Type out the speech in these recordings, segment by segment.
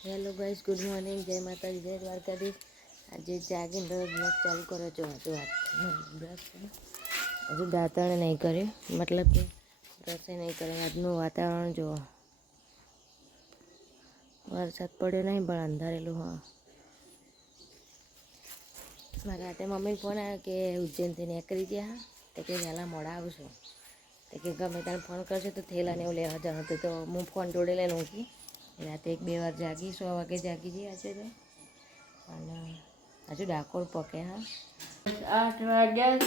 Hello guys, good morning, જય માતાજી, જય દ્વારકાધીશ. આજે જાગીને રોજ બ્લોગ ચાલુ કરો છો. બ્રશ હજુ દાંતણ નહીં કર્યું, મતલબ કે બ્રશે નહીં કર્યું. આજનું વાતાવરણ જુઓ, વરસાદ પડ્યો નહીં પણ અંધારેલું. હા, મારા રાતે મમ્મી ફોન આવ્યો કે ઉજ્જૈનથી નીકળી ગયા, તો કે વહેલા મોડા આવશું, તો કે ગમે ત્યારે ફોન કરશે તો થેલાને એવું લેવા જવાનું હતું. તો હું ફોન જોડે લઈને ઊંઘી રાતે 1-2 વાર જાગી, 100 વાગે જાગી જઈએ છે. તો અને હજુ ડાકોર પકે. હા, 8 વાગ્યા,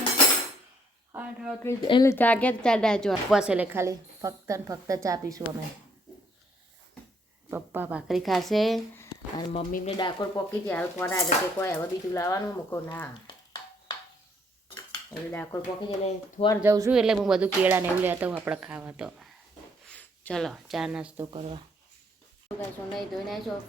8 વાગે એટલે જાગ્યા ચા ડાચો ઉપવાસ, એટલે ખાલી ફક્ત ને ફક્ત ચા પીશું અમે. પપ્પા ભાખરી ખાશે અને મમ્મીને ડાકોર પોકી છે. હાલ ફોન આવ્યો કે કોઈ હવે બીજું લાવવાનું મૂકો ના, એટલે ડાકોર પોકી છે. એટલે થોડ જાઉં છું, એટલે હું બધું કેળા ને એવું લેતા હું આપણે ખાવા. તો ચલો ચા નાસ્તો કરવા. નહીં ધોઈને આવીશું,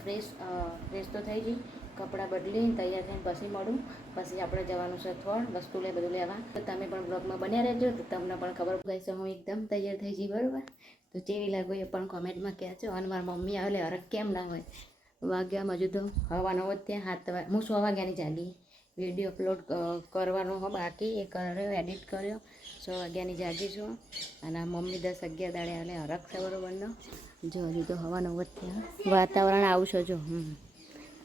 ફ્રેશ તો થઈ ગઈ, કપડાં બદલી તૈયાર થઈને પછી મળું. પછી આપણે જવાનું છે થોડ વસ્તુ લે બધું લેવા. તો તમે પણ બ્લોગમાં બન્યા રહેજો, તો તમને પણ ખબર પડશે. હું એકદમ તૈયાર થઈ ગઈ, બરાબર? તો કેવી લાગો એ પણ કોમેન્ટમાં કહેજો. અને મારી મમ્મી આવે હરખ કેમ ના હોય. વાગ્યામાં હજુ તો હવા 9 જ ત્યાં 7 વાગે. હું 100 વાગ્યાની જાગી. વિડીયો અપલોડ કરવાનો હો બાકી, એ કર્યો, એડિટ કર્યો. 100 વાગ્યાની જાગી છું. અને મમ્મી 10-11 દાડે આવે હરખ છે, બરાબરનો. જો હજુ તો હવા 9 જ ત્યાં. વાતાવરણ આવું છે જો.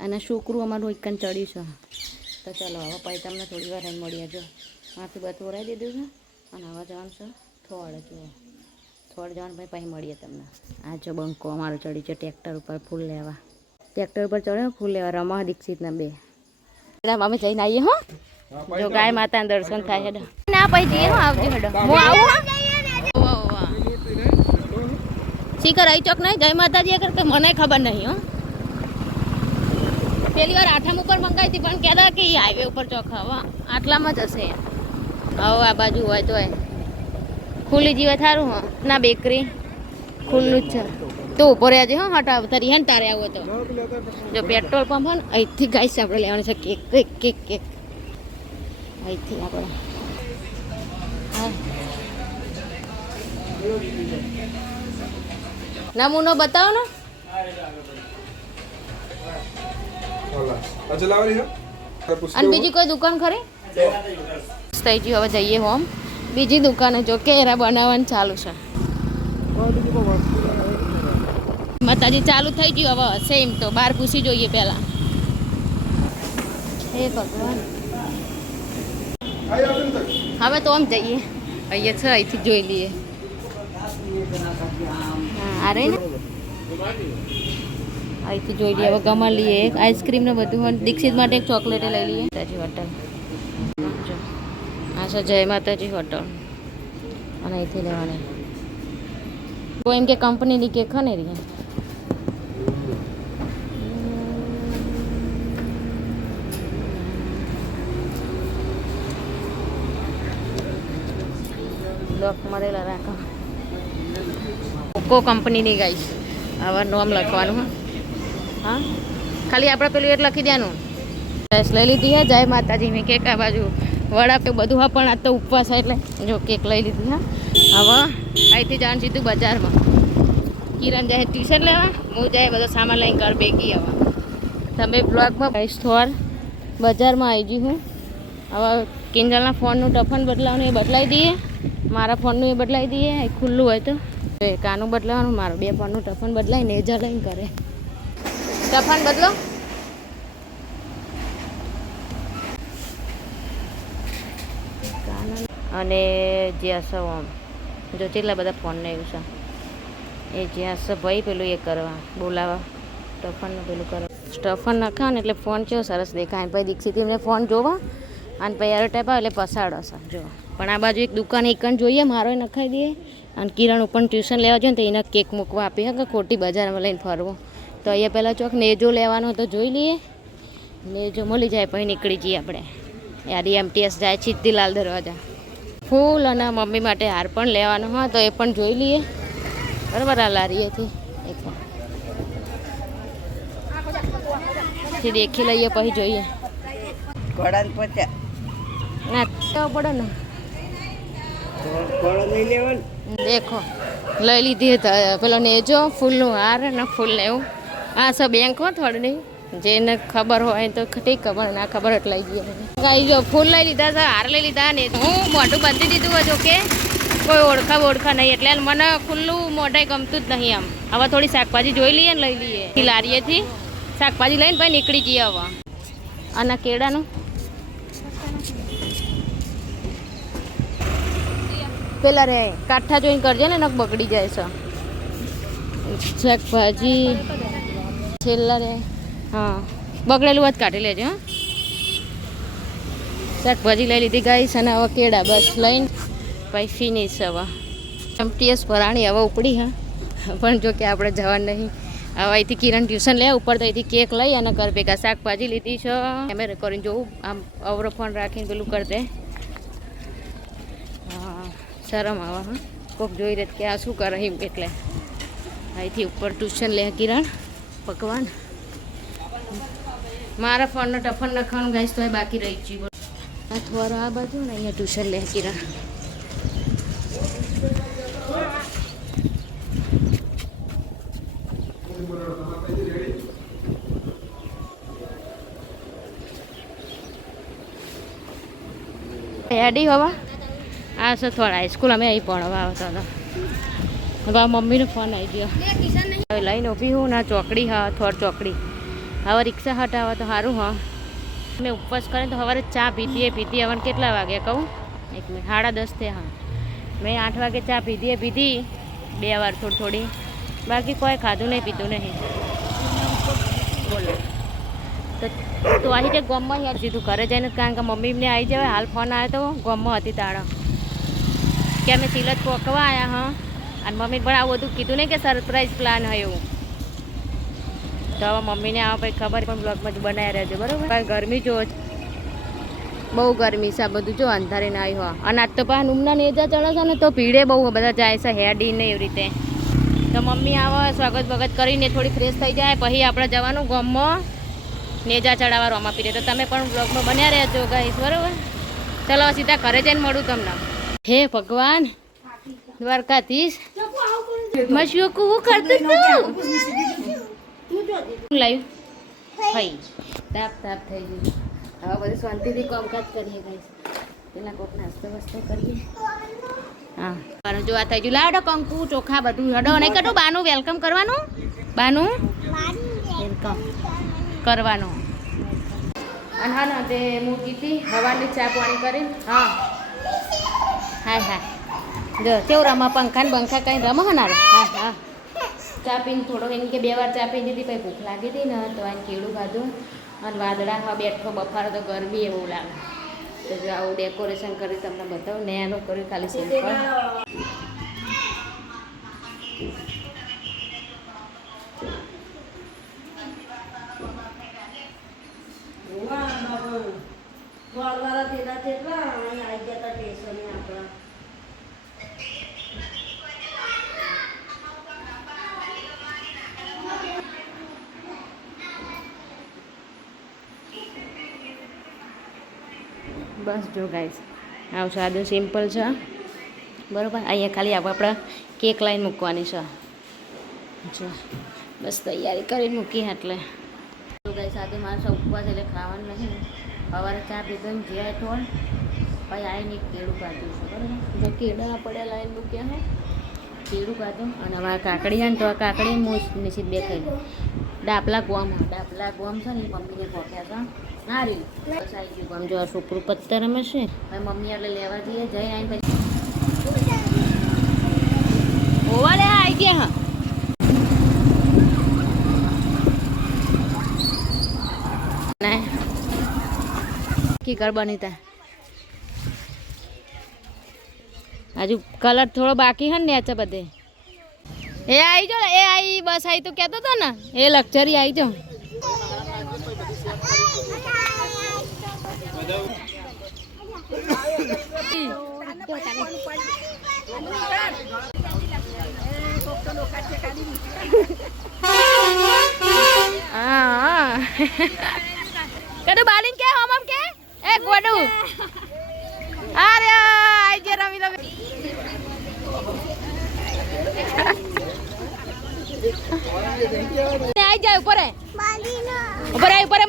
અને છોકરું અમારું એકન ચડ્યું છે. તો ચાલો હવે પછી તમને થોડી વાર રહીને મળીએ. જો માથું બધું ઓરાઈ દીધું છે અને હવે જવાનું છે થોડ જવાનું. પછી મળીએ તમને. આ જો બંકો અમારો ચડી છે ટ્રેક્ટર ઉપર ફૂલ લેવા. ટ્રેક્ટર ઉપર ચડ્યો ફૂલ લેવા. રમા દીક્ષિતના 2 અમે જઈને આવીએ. હો, જો ગાય માતાના દર્શન થાય છે. ના પછી જઈએ. હો, આવજો હેડો. હું આવું. શીખર આવી ચોક નહીં, જય માતાજી કરતે મને ખબર નહીં. હો, પેલી વાર 8મ ઉપર મંગાવી હતી પણ કહેતા કે હાઈવે ઉપર ચોક હવે આટલામાં જ હશે. હવે આ બાજુ હોય તો ખુલ્લી જીવે થારું. હા ના, બેકરી ખુલ્લું જ છે. તો ઉપર રહેજે. હા, હટાવ તારી હે ને તારે આવું તો જો પેટ્રોલ પંપ હોય ને અહીંથી ગાઈસ આપણે લેવાનું છે કેક અહીંથી આપણે. હા, નમૂનો બતાવો ને. અને બીજી કોઈ દુકાન ખરી થઈ ગયું? હવે જઈએ હોમ. બીજી દુકાને જો કેરા બનાવવાનું ચાલુ છે. માતાજી ચાલુ થઈ ગયું. હવે હશે એમ તો બહાર પૂછી જોઈએ પહેલા. હે ભગવાન, હવે તો આમ જઈએ. અહીંયા છે, અહીંથી જોઈ લઈએ. હા, આ રહી ને, અહીંથી જોઈ લઈએ. હવે ગમા લઈએ એક આઈસ્ક્રીમ ને બધું હોય. દીક્ષિત માટે એક ચોકલેટ લઈ લઈએ. માતાજી હોટલ, આ છે જય માતાજી હોટલ. અને અહીંથી લેવાની કોઈ એમ કે કંપનીની કેક ને રહી. લોક મળેલા રાખો. કોકો કંપનીની ગાઈસ. આવા નામ લખવાનું. હા, ખાલી આપણે પેલું એક લખી દેવાનું. ડ્રેસ લઈ લીધી હે જય માતાજી. મેં કેક આ બાજુ વડા કે બધું હા, પણ આ તો ઉપવાસ એટલે જો કેક લઈ લીધી. હા, હવે અહીંથી જવાનું સીધું બજારમાં. કિરણ જાય ટ્યુશન લેવા, હું જાય બધો સામાન લઈને ઘર ભેગી. હવે તમે બ્લોગમાં ભાઈશ થોડ બજારમાં આવી ગઈ હું. હવે કિંજલના ફોનનું ટફન બદલાવાનું એ બદલાવી દઈએ. મારા ફોનનું એ બદલાવી દઈએ. એ ખુલ્લું હોય તો કાનું બદલાવાનું. મારું 2 ફોનનું ટફન બદલાવીને એ જ લઈને કરે. ટફન બદલો. અને જ્યાં છે આમ જો કેટલા બધા ફોનને એવું છે. એ જ્યાં છે ભાઈ પેલું એ કરવા બોલાવા સ્ટફનનું પેલું કરવા. સ્ટફન નખાવ ને એટલે ફોન કેવો સરસ દેખાય. પછી દીક્ષિત એમને ફોન જોવા અને પછી એરો ટાઈપ આવે એટલે પસાડો છે જો. પણ આ બાજુ એક દુકાન એકન જોઈએ, મારો નખાઈ દઈએ. અને કિરણ ઉપર ટ્યુશન લેવા જોઈએ ને તો એને કેક મૂકવા આપી કે ખોટી બજારમાં લઈને ફરવું. તો અહીંયા પહેલાં ચોક નેજો લેવાનો તો જોઈ લઈએ. નેજો મળી જાય પછી નીકળી જઈએ આપણે. યાર MTS જાય સિદ્ધિલાલ દરવાજા. ફૂલ અને મમ્મી માટે હાર પણ લેવાનો હોય તો એ પણ જોઈ લઈએ. બરાબર, આ લારીએથી દેખી લઈએ પછી જોઈએ. ના તો પડે ને. દેખો લઈ લીધી પેલો નેજો ફૂલનું હાર અને ફૂલ ને એવું આ સ બેંક માં થોડું નહીં જેને ખબર હોય તો ઠીક ખબર ના ખબર એટલે લઈ જઈએ ગાઈ જો ફૂલ લઈ લીધા છે હાર લઈ લીધા ને હું મોઢું બાંધી દીધું હોય જો કે કોઈ ઓળખા નહીં એટલે મને ખુલ્લું મોઢાઈ ગમતું જ નહીં આમ હવે થોડી શાકભાજી જોઈ લઈએ ને લઈ લઈએ લારીએથી શાકભાજી લઈને ભાઈ નીકળી જઈએ હવે અને કેળાનું પેલા રે કાઠા જોઈને કરજે ને નખ બગડી જાય છે શાકભાજી છેલ્લા રે હા બગડેલું વાત કાઢી લેજો હા શાકભાજી લઈ લીધી ગાઈસ અને હવે કેળા બસ લઈને પછી ફિનિશ હવે એમટીએસ પરાણી હવે ઉપડી હા પણ જો કે આપણે જવાનું નહીં હવે અહીંથી કિરણ ટ્યુશન લે ઉપર તો અહીંથી કેક લઈ અને ઘર ભેગા શાકભાજી લીધી છે કેમેરે કરીને જોવું આમ અવરો ફોન રાખીને પેલું કરી દે હા શરમ આવે હા કોક જોઈ રહે કે આ શું કરે એમ એટલે અહીંથી ઉપર ટ્યુશન લે કિરણ પકવાન મારા ફોનનો ટફન નખાવાનું ગાઈસ તો બાકી રહી ગયું અથવારો આ બાજુ ને અહીંયા ટ્યુશન લે કિરણ એડી હવા આ છે થોડા હાઈસ્કૂલ અમે અહીં ભણવા આવતા હતા હવે મમ્મીનો ફોન આવી ગયો હવે લઈને ઊભી હું ના ચોકડી હા થોડ ચોકડી હવે રિક્ષા હટાવે તો સારું હા મેં ઉપવાસ કરીને તો સવારે ચા પીધી હવે કેટલા વાગ્યા કહું 1 મિનિટ 10:30 થયા હા મેં 8 વાગે ચા પીધી 2 વાર થોડી બાકી કોઈ ખાધું નહીં પીધું નહીં બોલો તો અહીં તે ગામમાં યાર સીધું ઘરે જઈને કારણ કે મમ્મીને આવી જવાય હાલ ફોન આવ્યો તો ગામમાં હતી તાળા કે અમે સિલજ પોકવા આવ્યા હા અને મમ્મી પણ આવું બધું કીધું નહીં કે સરપ્રાઈઝ પ્લાન હોય એવું તો હવે મમ્મીને આવા પછી ખબર પણ બ્લોગમાં જ બનાવી રહેજો બરાબર ગરમી જો બહુ ગરમી છે આ બધું જો અંધારે ના આવી હોય અને આજ તો પાછા ઉમના નેજા ચડે છે ને તો ભીડે બહુ બધા જાય છે હેડીને એવી રીતે તો મમ્મી આવે સ્વાગત બગત કરીને થોડી ફ્રેશ થઈ જાય પછી આપણે જવાનું ગામમાં નેજા ચડાવવા રોમા પીરે તો તમે પણ બ્લોગમાં બન્યા રહેજો ગાઈસ બરાબર ચલો સીધા ઘરે જઈને મળું તમને હે ભગવાન દ્વારકાધીશ મશીઓ હું કરતું તું લાવ્યું થઈ તાપ થઈ ગયું હવે બધું શાંતિથી કામકાજ કરીએ ગાઈસ પેલા કોક નાસ્તો વસ્તો કરીએ હા અને જો આ થઈ ગયું લાડો કંકુ ચોખા બધું હડો નહીં કરું બાનું વેલકમ કરવાનું બાનું વેલકમ કરવાનું અને હા ને તે હું કીધી હવાની ચા પાણી કરીને હા હા જો કેવું રમા પંખા ને બંખા કઈ રમો ના હા ચા પીને થોડો એને કે 2 વાર ચા પી દીધી પછી ભૂખ લાગી હતી ને તો એને કેળું ખાધું અને વાદળા હા બેઠો બફારો તો ગરમી એવું લાગે તો જો આવું ડેકોરેશન કરી તમને બતાવું નેનું કર્યું ખાલી સિમ્પલ બસ જો ગાઈસ આવું સાદું સિમ્પલ છે બરાબર અહીંયા ખાલી આપણે કેક લાઈન મૂકવાની છે જો બસ તૈયારી કરીને મૂકી એટલે તો ગાઈસ સાથે મારે ઉપવાસ એટલે ખાવાનું નહીં સવારે ચા પીધો ને જ્યાં થોડ પછી આવીને કેળું કાઢ્યું છે બરાબર જો કેળા પડ્યા લાઈન મૂક્યા હે કેળું કાઢું અને અમારા કાકડી આવે ને તો આ કાકડી નિશ્ચિત બે થઈ ડાપલા ગોમ છે ને એ મમ્મીને પહોંચ્યા છે ના રી બસ આવી ગયું ગમ જો આ છોકરું પત્તર રમે છે હવે મમ્મી એટલે લેવા જઈએ જઈ આવીને પછી હોવા લે આવી ગયા હા ના કી કર બની તા હજુ કલર થોડો બાકી હે ને નેચે બધે એ આવી જાઓ એ આવી બસ આવી તો કહેતો હતો ને એ લક્ઝરી આવી જાઓ હા કદું બાલિંગ કે હમ કે એ ગોડું અરે આઈ જે રમી રમી આઈ જાય ઉપર ઉપર ઉપર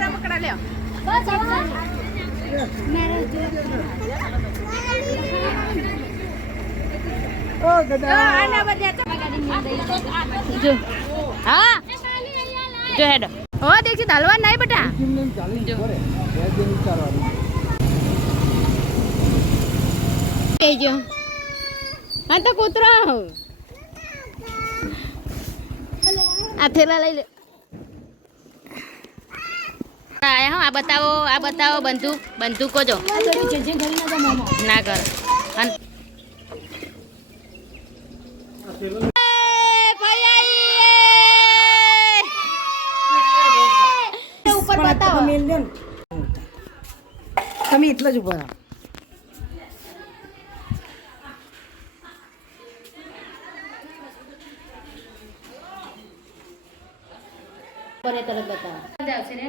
રમકડા લ્યો જો હા જો હેડ હો દેખી હલવા નહીં બેટા જો હા તો કૂતરો આ થેલા લઈ લે આ બતાવો બંદૂકો જો ના કર ઉપર બતાવો તમે એટલા જ ઉભા પર તરત બતાવો આવશે ને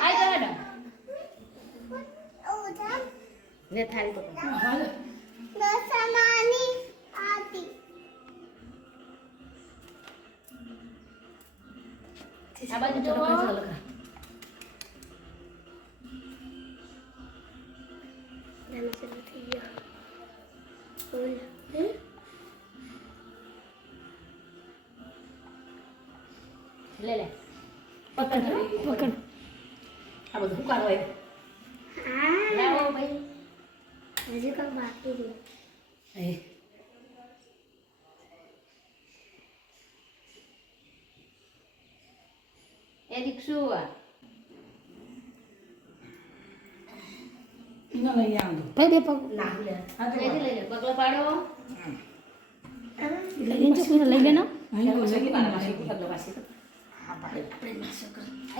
આઈ જાવ મેડમ ને થાળી પકડ દસમાની આતી આ બાજુ જો લે લે પકડ આ બધું કાઢો લાવો ભાઈ હજી કામ બાકી છે એ દીક્ષુ લઈ આવો ભાઈ બે પગ ના લે લઈ લે પગલા પાડો લઈ લેનો પગલો પાછી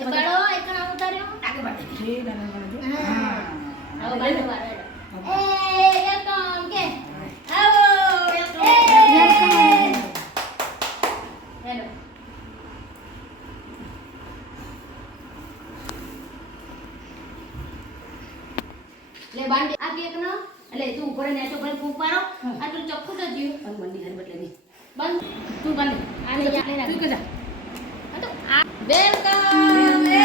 પાડો એક ના ઉતાર્યો આગે પાડે હા આવો બાજુ બારે એ વેલકમ કે આવો વેલકમ હેલો લે બાંડી આ કેક નો એટલે તું ઉપર ને તો પર ફૂંક મારો આ તું ચખ્ખું તો જીવ અને મંડી હાલ બદલે ની બંધ તું બંધ આને યા લઈ તું કજા આ તો આ વેલકમ એ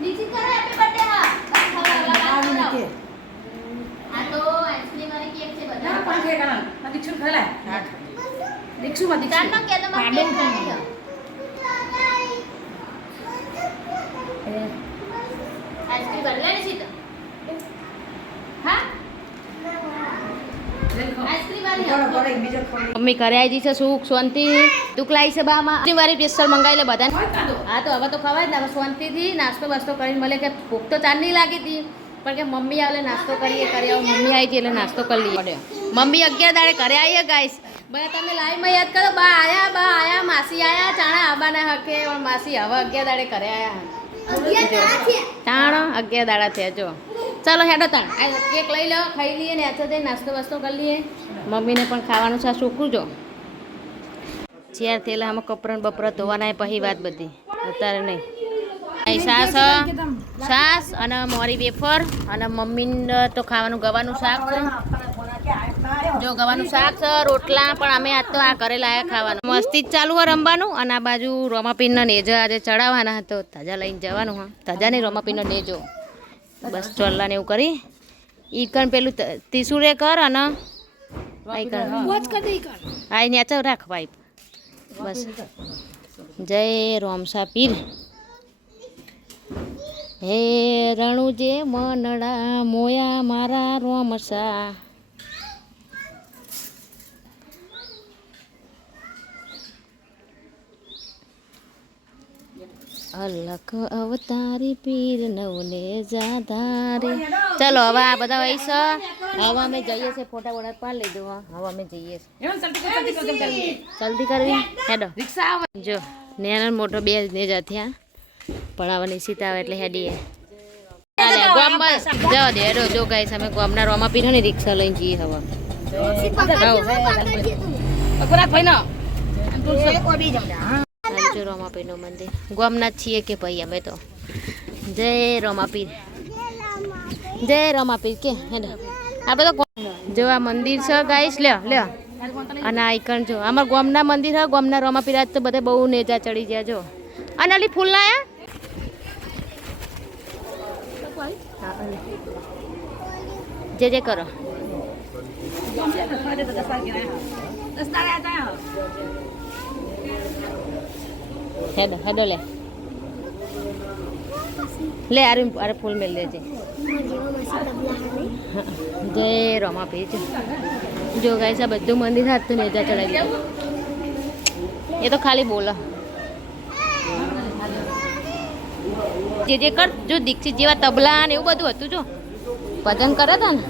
નીચે કરે હેપી બર્થડે હા આ તો આઈસ્ક્રીમ વાળી કેક છે બધા પણ કે કાન આ દીક્ષુ ખલાય દીક્ષુ માં દીક્ષુ તાર નો કે તો માં કેક ખાઈ આઈસ્ક્રીમ બનવાની છે તો હા મમ્મી કરે આવી છે સુખ શાંતિ દુઃખ લાવી છે બામાં વારી સ્પેશિયલ મંગાવી લે બધા હા તો હવે તો ખવાય ને હવે શાંતિથી નાસ્તો બાસ્તો કરીને મળે કે ભૂખ તો ચાર નહીં લાગી હતી પણ કે મમ્મી આવે નાસ્તો કરીએ કરી આવો મમ્મી આવી હતી એટલે નાસ્તો કરી લઈએ મમ્મી 11 દાડે ઘરે આવીએ ગાઈસ ભાઈ તમે લાઈવમાં યાદ કરો બા આયા માસી આયા ચાણા આબાના હકે માસી હવે 11 દાડે ઘરે આયા તાણ 11 દાડા થયા જો ચાલો હેડો તાણ કેક લઈ લો ખાઈ લઈએ ને આતો જઈને નાસ્તો વાસ્તો કરી લઈએ મમ્મીને પણ ખાવાનું છે છોકરું જો ચેર તેલા આમાં કપડાં બપરા ધોવાના પછી વાત બધી અત્યારે નહીં સાસ અને મોરી વેફર અને મમ્મીને તો ખાવાનું ગવાનું શાક છે જો ગવાનું શાક છે રોટલા પણ અમે આજ તો આ ઘરે લાયા ખાવાનું મસ્તી જ ચાલુ હોય રમવાનું અને આ બાજુ રોમાપીનના નેજા આજે ચડાવવાના હતો તાજા લઈને જવાનું હા તાજાની રોમાપીનનો નેજો બસ ચોલ્લા ને એવું કરી ઈ કણ પેલું તીસુરે કર અને આઈ નેચો રાખ ભાઈ બસ જય રોમસા પીર હે રણુજે મનડા મોયા મારા રોમસા અલખ અવતારી પીર નવને જાધારે ચલો હવે આ બધા વહી છે હવે અમે જઈએ છીએ ફોટા બોટા પાડ લીધું હવે અમે જઈએ છીએ જલ્દી કરવી હેડો રિક્ષા આવે જો નેનો મોટો બે ને જ થયા પણ હવે નિશ્ચિત આવે એટલે હેડીએ ગામમાં જાઓ દે હેડો જો ગાઈસ અમે ગામના રોમા પીર ને રિક્ષા લઈને જઈએ હવે રોમાપીરનું મંદિર ગામના જ છીએ કે ભાઈ અમે તો જય રમાપીર, જય રમાપીર કે આપણે તો જો આ મંદિર છે ગાઈસ, લ્યો લ્યો. અને આઈકન જો અમારા ગામના મંદિર છે, ગામના રમાપીર. આજ તો બધે બહુ નેજા ચડી ગયા જો. અને અલી ફૂલ લાયા જે જે કરો. હેડો હેડો લે લે અરે ફૂલ મેલ દેજે. જય રમાપીર. જો ગાઈસ આ બધું મંદિર હાથ તો નેજા ચડાવી દીધું. એ તો ખાલી બોલો જે જે કર. જો દીક્ષિત જેવા તબલા ને એવું બધું હતું. જો ભજન કરે હતા ને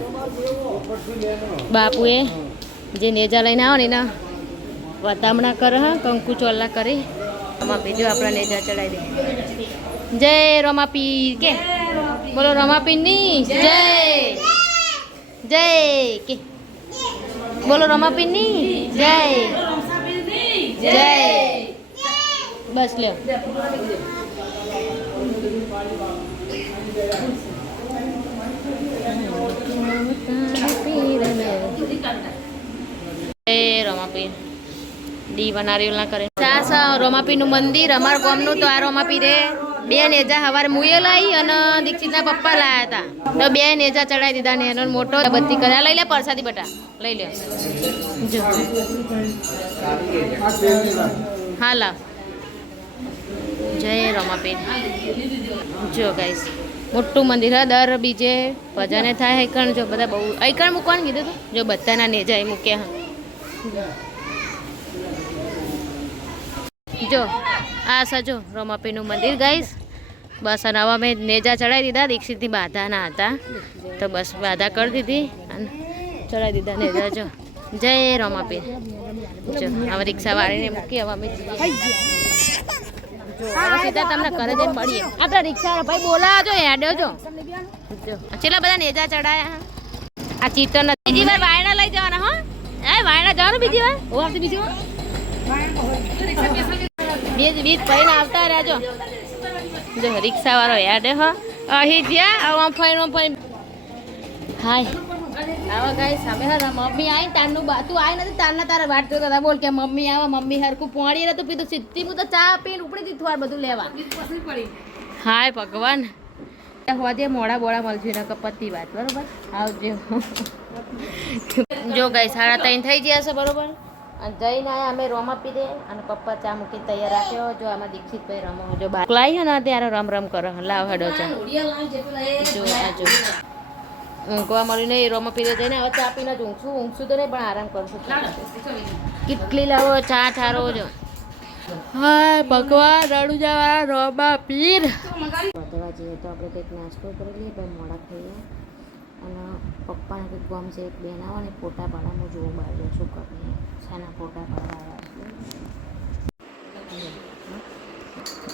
બાપુએ, જે નેજા લઈને આવો ને એના વતામણા કરે, હા કંકુ ચોલ્લા કરી. રમાપીર જો આપણા નેજા ચડાવી દે. જય રમાપીર કે બોલો. રમાપીર ની જય, જય કે બોલો. રમાપીર ની જય, જય. બસ લ્યો. રમાપીર દી બનાવ્યું ના કરે. રમાપીરનું મંદિર અમારા ગામનું. તો આ રમાપીરે બે નેજા સવારે મુએ લાવી અને દીક્ષિતના પપ્પા લાયા હતા. તો બે નેજા ચડાવી દીધા ને એનો મોટો બત્તી કર્યા. લઈ લે પરસાદી બટા, લઈ લે. જો હા લાવ. જય રમાપીર. જો ગાઈસ મોટું મંદિર હે. દર બીજે ભજને થાય. હૈકણ જો બધા બહુ હૈકણ મૂકવાનું કીધું હતું. જો બધાના નેજા એ મૂક્યા. જો આ સજો રમાપીરનું મંદિર ગાઈસ. બસ અને હવે મેં નેજા ચડાવી દીધા. દીક્ષિતની બાધા ના હતા તો બસ બાધા કરી દીધી અને ચડાવી દીધા નેજા. જો જય રમાપીર. જો હવે રિક્ષા વાળીને મૂકી હવે અમે સીધા તમને ઘરે જઈને મળીએ. આપણે રિક્ષા ભાઈ બોલાવો જો હેડ્યો જો. ચેલા બધા નેજા ચડાયા. આ ચિત્ર નથી. બીજી વાર વાયણા લઈ જવાના. હા એ વાયણા જવાનું બીજી વાર. બીજી વાર બીજ ભાઈને આવતા રહેજો. જો રિક્ષા વાળો હેડે હો અહીં જ્યાં આમ ફાઈન હાય આવા ગાય સામે હા. મમ્મી આવી તારનું તું આવી નથી તારના તારા વાટ જોતા હતા. બોલ કે મમ્મી આવે. મમ્મી હરકું પોણી નતું પીધું. સીધી હું તો ચા પીને ઉપડી દીધું આ બધું લેવા. હાય ભગવાન. હોજે મોડા બોડા મળશે ને કપતી વાત બરોબર. આવજો. જો ગાય 3:30 થઈ ગયા છે બરોબર. અને જઈને આવ્યા અમે રમાપીરે અને પપ્પા ચા મૂકી તૈયાર રાખ્યો. જો આમાં દીક્ષિતભાઈ રમો જો બાર લાવી ને ત્યારે રમ કરો. લાવ હેડો ચા. જો આ જો ઊંઘવા મળી નહીં. રમાપીરે જઈને હવે ચા પીને જ ઊંઘશું તો નહીં પણ આરામ કરશું. કેટલી લાવો ચા ઠારો જો. હા ભગવાન રણુજાવાળા રમાપીર. વધવા જઈએ તો આપણે કંઈક નાસ્તો કરી લઈએ ભાઈ. મોડા ખાઈએ અને પપ્પાને કંઈક ગમ છે. એક બેન આવે ને ફોટા પાડવાનું જોવું બહાર જો શું કરીએ. શાના ફોટા પાડવા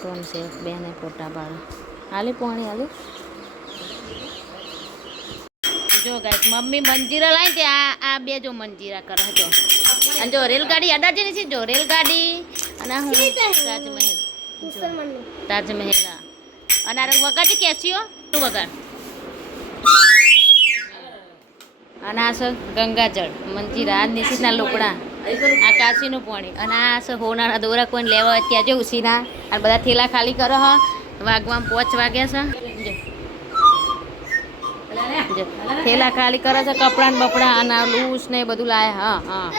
કોણ છે બેને ફોટા પાડે. હાલી પોણી હાલી. જો ગાઈસ મમ્મી મંજીરા લાવી તે આ બે જો મંજીરા કરે જો. અને જો રેલગાડી અડાજી ની છે. જો રેલગાડી અને હું તાજમહેલ. તાજમહેલ અને આ વગાડી કેસીઓ તું વગાડ. અને આ છે ગંગાજળ મંજીરા. આ નિશિતના લોકડા. આ કાશીનું પાણી. અને આ છે હોનાના દોરા કોઈને લેવા ત્યાં જો ઉસીના. આ બધા થેલા ખાલી કરો. હ વાગવામાં 5 વાગ્યા છે. જો થેલા ખાલી કરે છે. કપડાં બપડા અને લૂસ ને બધું લાયા. હા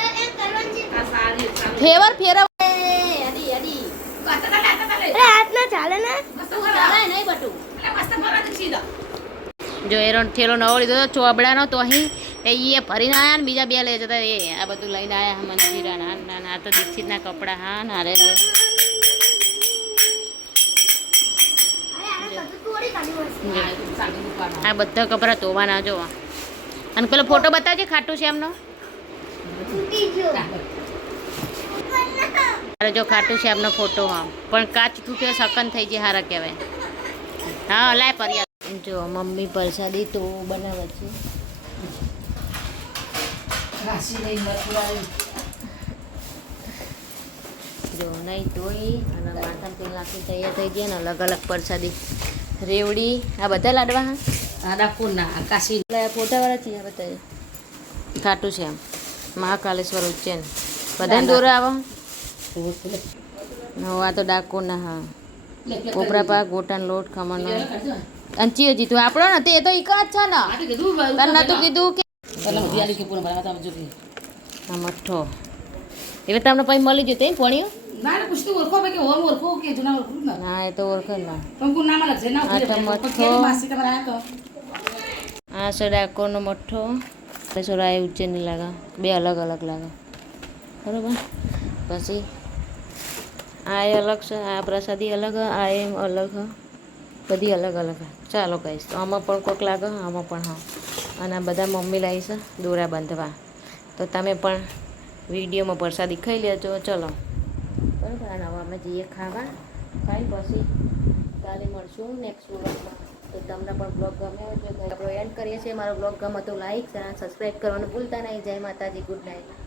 ફેવર ફેરવ જો એનો થેલો નવો લીધો હતો ચોબડાનો. તો અહીં એ ભરીને આવ્યા ને બીજા બે લઈ જતા. એ આ બધું લઈને આવ્યા મંદિરા. ના તો દીક્ષિતના કપડા. હા ના રે આ બધા કપડા ધોવાના જોવા. અને પેલો ફોટો બતાવજે ખાટું છે એમનો. જો ખાટું છે એમનો ફોટો. હા પણ કાચ તૂટ્યો સકન થઈ જાય. હારા કહેવાય. હા લાય પર્યા. જો મમ્મી પ્રસાદી તો બનાવે છે. જો નહીં ધોઈ અને માથામાં તેલ નાખી તૈયાર થઈ ગયા ને અલગ અલગ પ્રસાદી રેવડી આ બધા લાડવા હા આ ડાકોરના આ કાશી એટલે આ ફોટાવાળા છે આ બધા ખાટું છે એમ મહાકાલેશ્વર ઉજ્જૈન બધાને દોરા આવો આ તો ડાકોરના હા કોપરા પાક ગોટાનો લોટ ખમણનો અંચી હજી તું આપણો ને તે તો એક જ છે ને તને નતું કીધું કે આ મઠ્ઠો એટલે તમને પછી મળી જતું એમ ભણ્યું ના ના પૂછતું ઓળખો ભાઈ કે હોમ ઓળખો કે જૂના ઓળખું ના હા એ તો ઓળખે ને પણ કોઈ નામ અલગ છે ના આ તો મઠ્ઠો માસી તમારે આયા તો આ છે ડાકોરનો મઠ્ઠો આ ઉજ્જૈનની લાગે બે અલગ અલગ લાગે બરાબર પછી આ એ અલગ છે આ પ્રસાદી અલગ આ એમ અલગ બધી અલગ અલગ ચાલો કહીશ તો આમાં પણ કોઈક લાગે આમાં પણ હા અને આ બધા મમ્મી લાવી છે દોરા બાંધવા તો તમે પણ વિડીયોમાં પ્રસાદી ખાઈ લેજો ચલો બરાબર અને હવે અમે જઈએ ખાવા ખાઈ પછી કાલે મળશું નેક્સ્ટ વ્લોગમાં તો તમને પણ બ્લોગ ગમે હોય તો આપણે એન્ડ કરીએ છીએ મારો બ્લોગ ગમે તો લાઈક અને સબસ્ક્રાઈબ કરવાનું ભૂલતા નહીં જય માતાજી ગુડ નાઇટ